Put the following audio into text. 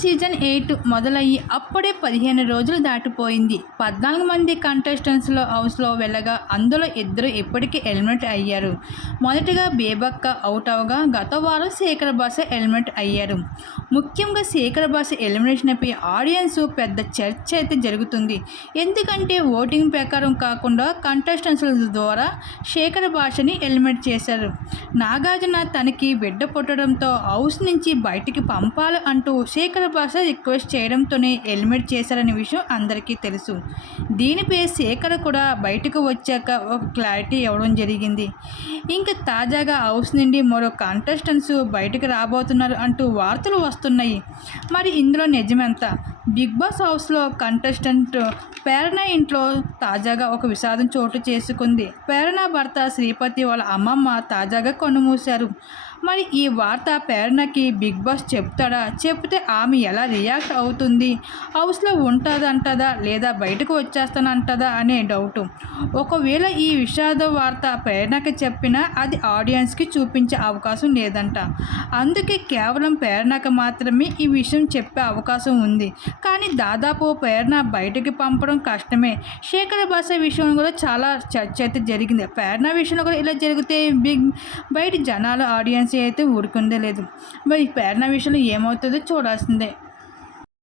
Season eight మొదలయ్యి అప్పుడే పదిహేను రోజులు దాటిపోయింది. పద్నాలుగు మంది కంటెస్టెంట్స్లో హౌస్లో వెళ్ళగా అందులో ఇద్దరు ఇప్పటికీ ఎలిమినేట్ అయ్యారు. మొదటగా బేబక్క అవుట్ అవగా గత వారం శేఖర్ భాష ఎలిమినేట్ అయ్యారు. ముఖ్యంగా శేఖర్ భాష ఎలిమినేషన్పై ఆడియన్స్ పెద్ద చర్చ అయితే జరుగుతుంది. ఎందుకంటే ఓటింగ్ ప్రకారం కాకుండా కంటెస్టెంట్స్ల ద్వారా శేఖర్ భాషని ఎలిమినేట్ చేశారు. నాగార్జున తనకి బిడ్డ పుట్టడంతో హౌస్ నుంచి బయటికి పంపాలి అంటూ శేఖర్ భాష రిక్వెస్ట్ చేయడంతోనే ఎలిమినేట్ చేశారనే విషయం అందరికీ తెలుసు. దీనిపై శేఖర్ కూడా బయటకు వచ్చాక ఒక క్లారిటీ ఇవ్వడం జరిగింది. ఇంకా తాజాగా హౌస్ నుండి మరో కంటెస్టెంట్స్ బయటకు రాబోతున్నారు అంటూ వార్తలు వస్తున్నాయి. మరి ఇందులో నిజమెంత? బిగ్ బాస్ హౌస్లో కంటెస్టెంట్ ప్రేరణ ఇంట్లో తాజాగా ఒక విషాదం చోటు చేసుకుంది. ప్రేరణ భర్త శ్రీపతి వాళ్ళ అమ్మమ్మ తాజాగా కన్నుమూశారు మరి ఈ వార్త ప్రేరణకి బిగ్ బాస్ చెప్తాడా? చెప్తే ఆమె ఎలా రియాక్ట్ అవుతుంది? హౌస్లో ఉంటుందంటదా? లేదా బయటకు వచ్చేస్తానంటదా? అనే డౌట్. ఒకవేళ ఈ విషాద వార్త ప్రేరణకి చెప్పినా అది ఆడియన్స్కి చూపించే అవకాశం లేదంట. అందుకే కేవలం ప్రేరణకు మాత్రమే ఈ విషయం చెప్పే అవకాశం ఉంది. కానీ దాదాపు ప్రేరణ బయటకి పంపడం కష్టమే. శేఖర భాష విషయం కూడా చాలా చర్చ అయితే జరిగింది. ప్రేరణ విషయంలో కూడా ఇలా జరిగితే బిగ్ బయట జనాలు ఆడియన్స్ అయితే ఊరుకుందే లేదు. మరి ప్రేరణ విషయంలో ఏమవుతుందో చూడాల్సిందే.